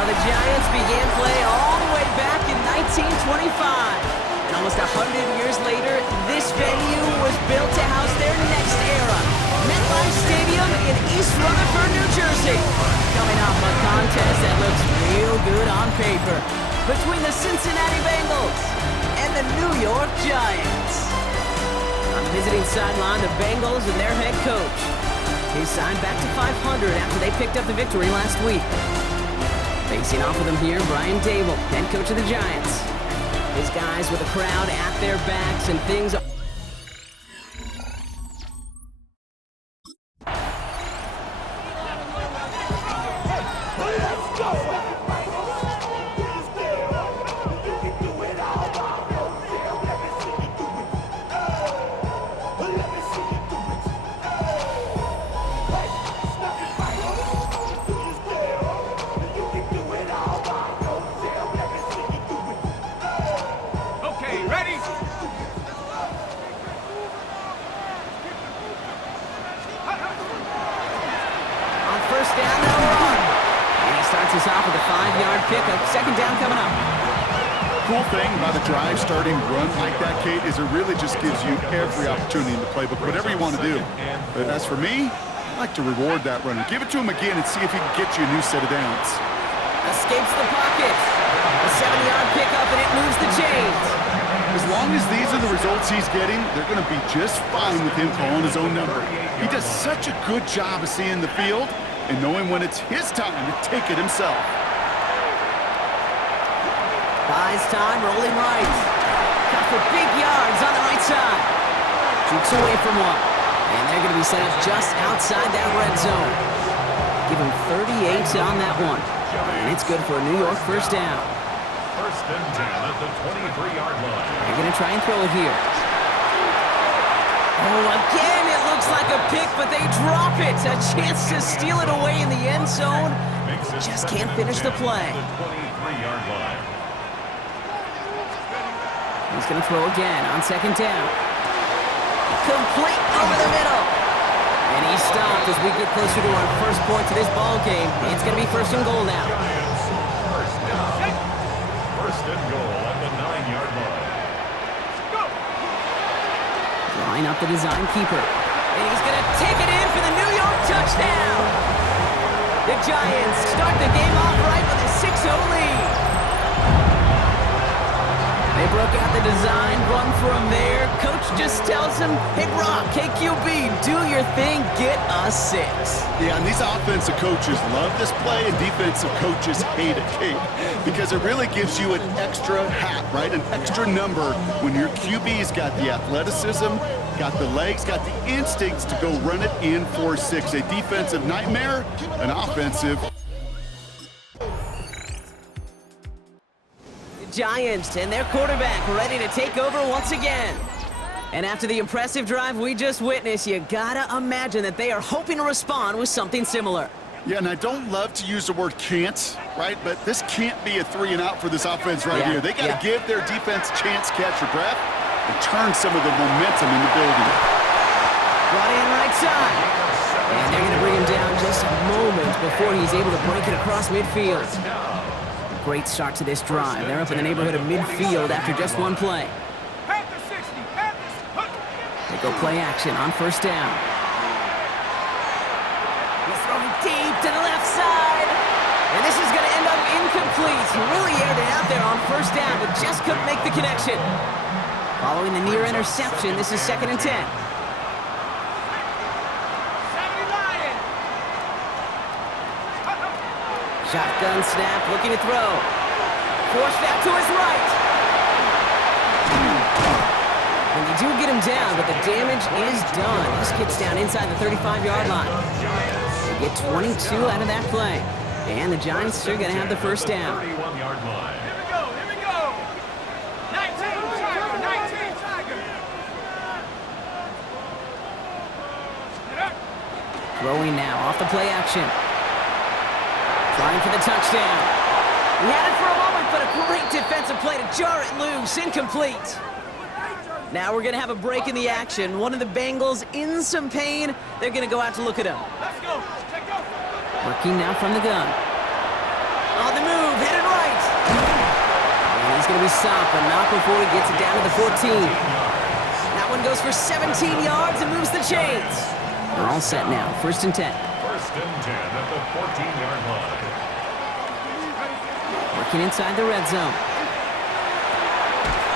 Well, the Giants began play all the way back in 1925. And almost 100 years later, this venue was built to house their next era. MetLife Stadium in East Rutherford, New Jersey. Coming off a contest that looks real good on paper between the Cincinnati Bengals and the New York Giants. On the visiting sideline, the Bengals and their head coach. He signed back to 500 after they picked up the victory last week. Facing off with him here, Brian Dable, head coach of the Giants. His guys with a crowd at their backs and things... First down, they'll run. And he starts us off with a 5-yard pickup. Second down coming up. Cool thing about a drive starting run like that, Kate, is it really just gives you every opportunity in the playbook, whatever you want to do. But as for me, I like to reward that runner. Give it to him again and see if he can get you a new set of downs. Escapes the pocket. A 7-yard pickup, and it moves the chains. As long as these are the results he's getting, they're going to be just fine with him calling his own number. He does such a good job of seeing the field and knowing when it's his time to take it himself. Buys time, rolling right. Cut for big yards on the right side. Shoots away from one. And they're going to be set up just outside that red zone. Give him 38 on that one. And it's good for a New York first down. First and 10 at the 23-yard line. They're going to try and throw it here. Oh, again, it looks like a pick, but they drop it. A chance to steal it away in the end zone. Just can't finish the play. He's going to throw again on second down. Complete over the middle. And he stopped as we get closer to our first point to this ball game. It's going to be first and goal now. First and goal at the 9-yard line. Line up the design keeper. And he's going to take it in for the New York touchdown. The Giants start the game off right with a 6-0 lead. They broke out the design, run for him there. Coach just tells him, hey, Brock, KQB, do your thing, get a 6. Yeah, and these offensive coaches love this play, and defensive coaches hate it, Kate, because it really gives you an extra hat, right? An extra number when your QB's got the athleticism, got the legs, got the instincts to go run it in for 6. A defensive nightmare, an offensive. Giants and their quarterback ready to take over once again. And after the impressive drive we just witnessed, you gotta imagine that they are hoping to respond with something similar. Yeah, and I don't love to use the word can't, right? But this can't be a 3-and-out for this offense right here. They got to give their defense a chance to catch their breath and turn some of the momentum in the building. Brought in right side. And they're going to bring him down just a moment before he's able to break it across midfield. Great start to this drive. They're up in the neighborhood of midfield after just one play. They go play action on first down. He's throwing deep to the left side. And this is going to end up incomplete. He really aired it out there on first down, but just couldn't make the connection. Following the near interception, this is 2nd and 10. Shotgun snap, looking to throw. Forced that to his right. And they do get him down, but the damage is done. This gets down inside the 35-yard line. They get 22 out of that play. And the Giants are going to have the first down. 31-yard line. Here we go. 19 Tiger. Throwing now off the play action. Trying for the touchdown. He had it for a moment, but a great defensive play to jar it loose. Incomplete. Now we're going to have a break in the action. One of the Bengals in some pain. They're going to go out to look at him. Let's go. Take go. Working now from the gun. On the move. be stopped, but not before he gets it down to the 14. That one goes for 17 yards and moves the chains. They're all set now. 1st and 10. 1st and 10 at the 14-yard line. Working inside the red zone.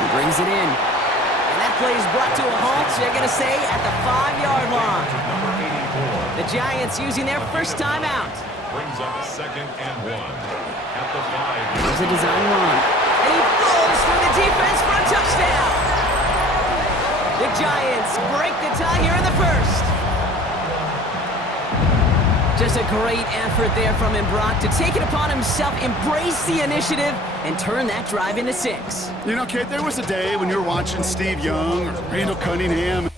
He brings it in. And that play is brought to a halt, they're going to say, at the 5-yard line. Number 84. The Giants using their first timeout. Brings up 2nd and 1 at the 5. Here's a design run. And he blows through the defense for a touchdown. The Giants break the tie here in the 1st. Just a great effort there from him, Brock, to take it upon himself, embrace the initiative, and turn that drive into 6. You know, Kate, there was a day when you were watching Steve Young or Randall Cunningham.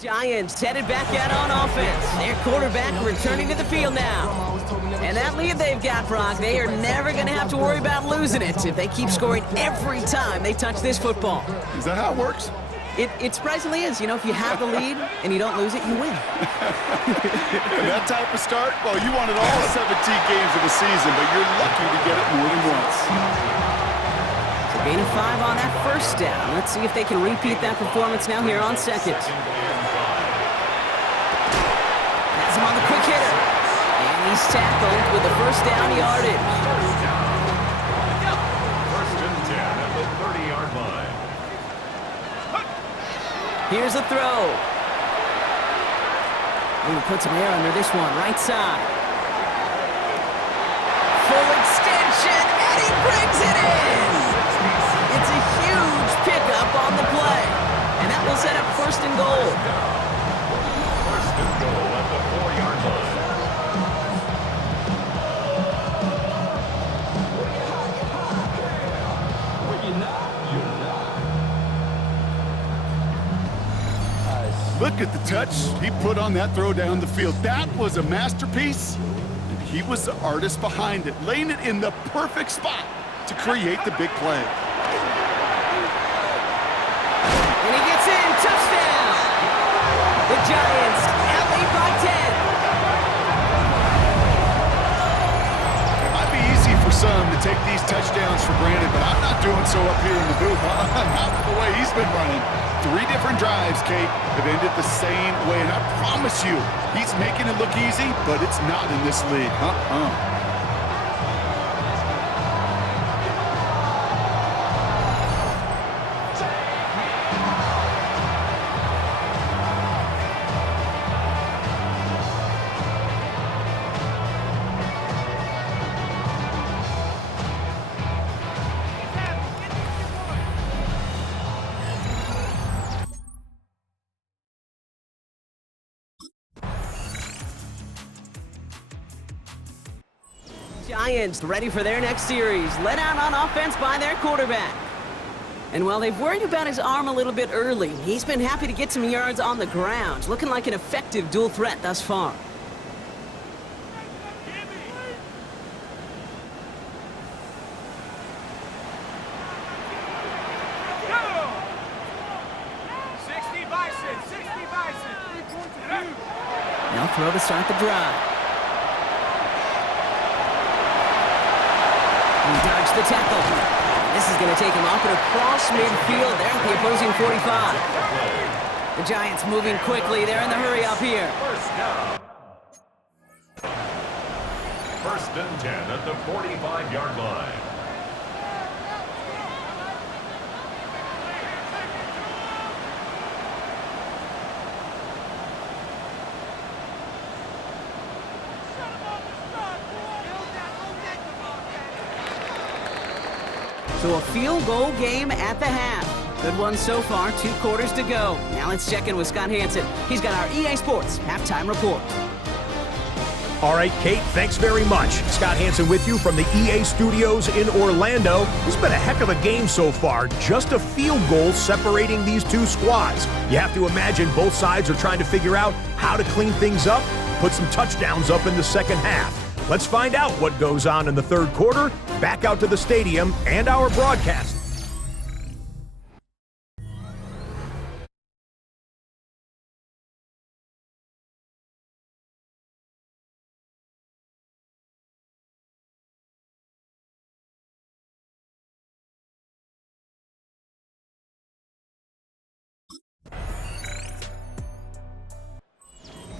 Giants headed back out on offense. Their quarterback returning to the field now. And that lead they've got, Brock, they are never going to have to worry about losing it if they keep scoring every time they touch this football. Is that how it works? It surprisingly is. You know, if you have the lead and you don't lose it, you win. And that type of start, well, you wanted all 17 games of the season, but you're lucky to get it more than once. So gain of 5 on that 1st down. Let's see if they can repeat that performance now here on 2nd. Has him on the quick hitter. And he's tackled with the 1st down yardage. 1st and 10 at the 30-yard line. Here's a throw. Ooh, put some air under this one, right side. Full extension, and he brings it in! It's a huge pickup on the play. And that will set up 1st and goal. 1st and goal at the 4-yard line. Look at the touch he put on that throw down the field. That was a masterpiece, and he was the artist behind it, laying it in the perfect spot to create the big play. And he gets in, touchdown! The Giants out lead by 10. It might be easy for some to take these touchdowns for granted, but I'm not doing so up here in the booth. Not with the way he's been running. 3 different drives, Kate, have ended the same way, and I promise you, he's making it look easy, but it's not in this league. Giants ready for their next series, led out on offense by their quarterback. And while they've worried about his arm a little bit early, he's been happy to get some yards on the ground, looking like an effective dual threat thus far. Now throw to start the drive. He dodged the tackle. This is going to take him up and across midfield there at the opposing 45. The Giants moving quickly. They're in the hurry up here. 1st down. 1st and 10 at the 45-yard line. So a field goal game at the half. Good one so far, 2 quarters to go. Now let's check in with Scott Hansen. He's got our EA Sports halftime report. All right, Kate, thanks very much. Scott Hansen with you from the EA Studios in Orlando. This has been a heck of a game so far. Just a field goal separating these 2 squads. You have to imagine both sides are trying to figure out how to clean things up, put some touchdowns up in the second half. Let's find out what goes on in the 3rd quarter. Back out to the stadium and our broadcast.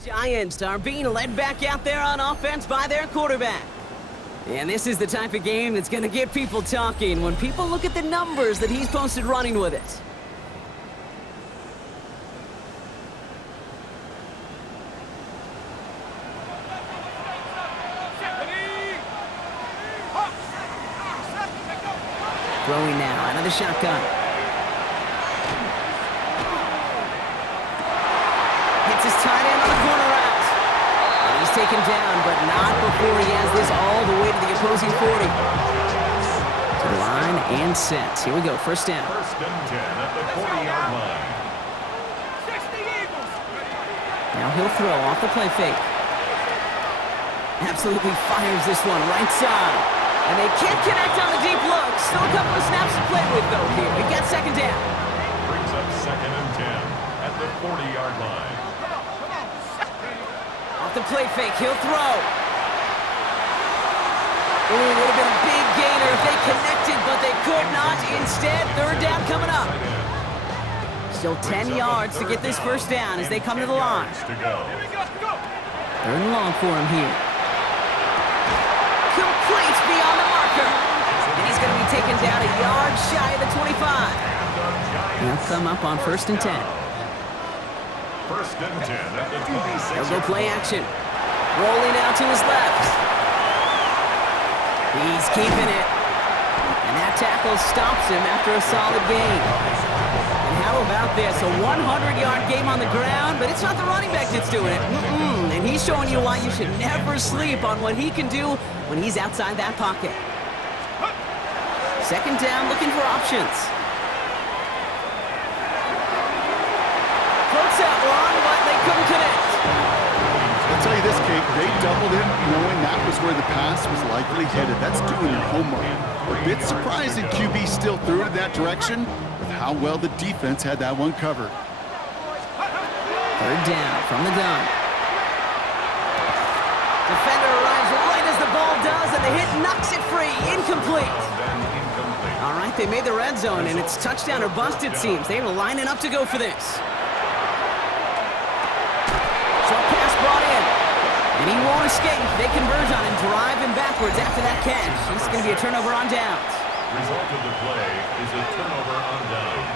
Giants are being led back out there on offense by their quarterback. And this is the type of game that's going to get people talking when people look at the numbers that he's posted running with it. Throwing now out of the shotgun. Hits his tight end on the corner route. And he's taken down, but not before he has this all the way to the opposing 40. To the line and set. Here we go, first down. First and 10 at the 40-yard line. Now he'll throw off the play fake. Absolutely fires this one right side. And they can't connect on the deep look. Still a couple of snaps to play with, though, here. We got second down. Brings up second and 10 at the 40-yard line. Off the play fake, he'll throw. Ooh, would have been a big gainer if they connected, but they could not. Instead, third down coming up. Still 10 yards to get this first down as they come to the line. To go. Third and long for him here. Complete beyond the marker. And he's going to be taken down a yard shy of the 25. He'll come up on first and 10. First and 10 at the 26. He'll go play action. Rolling out to his left. He's keeping it. And that tackle stops him after a solid gain. And how about this? A 100-yard game on the ground, but it's not the running back that's doing it. And he's showing you why you should never sleep on what he can do when he's outside that pocket. Second down, looking for options. Floats that one, but they couldn't connect. I'll tell you this, Kate, they doubled him knowing that was where the pass was likely headed. That's doing your homework. A bit surprising QB still threw it in that direction with how well the defense had that one covered. Third down from the gun. Defender arrives right as the ball does, and the hit knocks it free. Incomplete. All right, they made the red zone, and it's touchdown or bust, it seems. They were lining up to go for this. Short pass brought in, and he won't escape. They converge on him, drive him backwards after that catch. It's going to be a turnover on downs. Result of the play is a turnover on downs.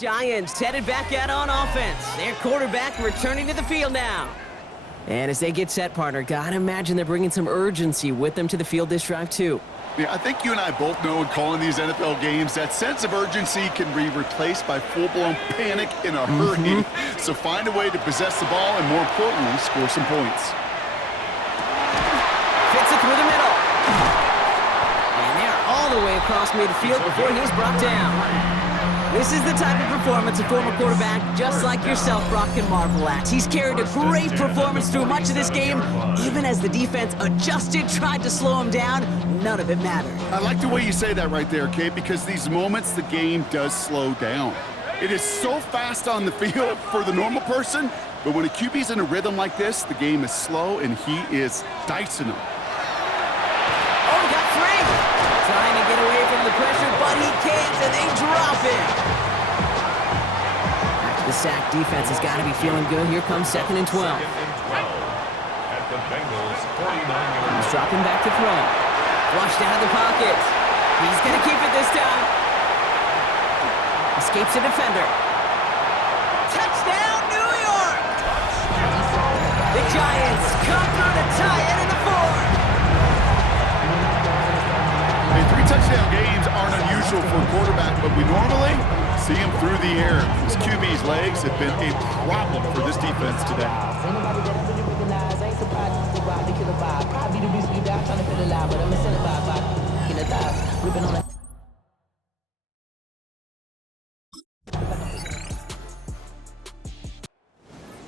Giants headed back out on offense. Their quarterback returning to the field now. And as they get set, partner, gotta imagine they're bringing some urgency with them to the field this drive, too. Yeah, I think you and I both know in calling these NFL games that sense of urgency can be replaced by full-blown panic in a hurry. So find a way to possess the ball and, more importantly, score some points. Fits it through the middle. And they're all the way across midfield before he's brought down. This is the type of performance a former quarterback just like yourself, Brock, can marvel at. He's carried a great performance through much of this game. Even as the defense adjusted, tried to slow him down, none of it mattered. I like the way you say that right there, Kate, because these moments the game does slow down. It is so fast on the field for the normal person, but when a QB's in a rhythm like this, the game is slow and he is dicing them. Oh, he got free! Trying to get away from the pressure, but he can't, and they drop him. After the sack, defense has got to be feeling good. Here comes second and 12. Second and 12 at the Bengals' 49-yard line. He's dropping back to throw. Flushed out of the pocket. He's going to keep it this time. Escapes a defender. Touchdown, New York! The Giants come through to tie it in the fourth. Hey, 3 touchdown games aren't unusual for a quarterback, but we normally see him through the air. His QB's legs have been a problem for this defense today.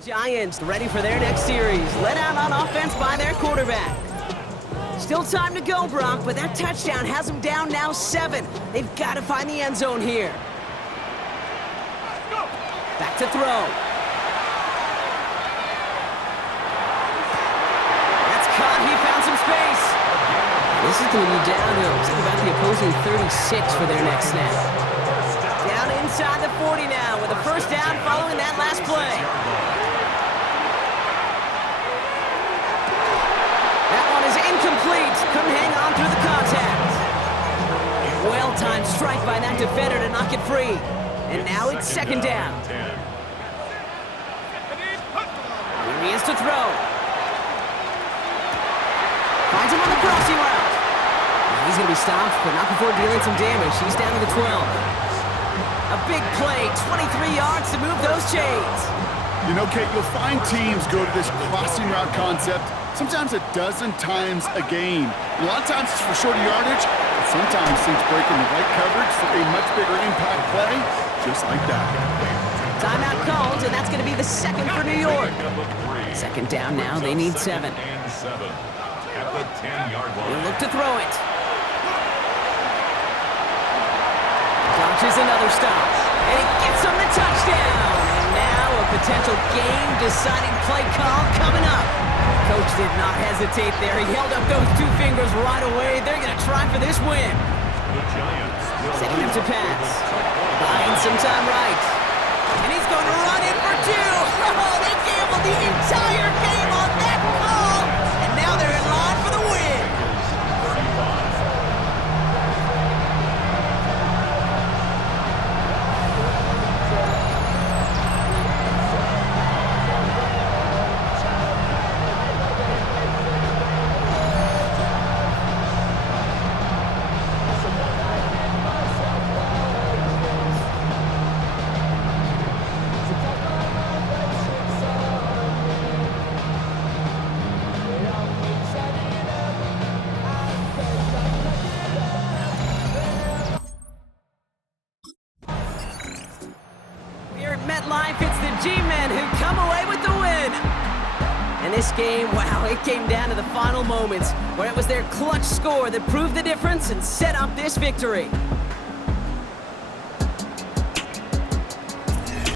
Giants ready for their next series. Let out on offense by their quarterback. Still time to go, Brock, but that touchdown has them down now 7. They've got to find the end zone here. Back to throw. That's caught. He found some space. This is going to be down to about the opposing 36 for their next snap. Down inside the 40 now with a first down following that last play. That one is incomplete. Couldn't hang on through the contact. Well-timed strike by that defender to knock it free. And now it's second down. Here he is to throw. Finds him on the crossing route. He's going to be stopped, but not before dealing some damage. He's down to the 12. A big play, 23 yards to move those chains. You know, Kate, you'll find teams go to this crossing route concept sometimes a dozen times a game. A lot of times it's for shorter yardage, but sometimes things break in the right coverage for a much bigger impact play, just like that. Timeout called, and that's going to be the second for New York. Second down now, they need 7. At the 10-yard line. He'll look to throw it. Launches another stop. And he gets him the touchdown. And now a potential game-deciding play call coming up. Coach did not hesitate there. He held up those 2 fingers right away. They're going to try for this win. The Giants will Setting up to pass. Buying some time right. And he's going to run in for 2. Oh, they gambled the entire game on that call. And now they're in line for the win. 35. MetLife, it's the G-Men who come away with the win. And this game, wow, it came down to the final moments where it was their clutch score that proved the difference and set up this victory.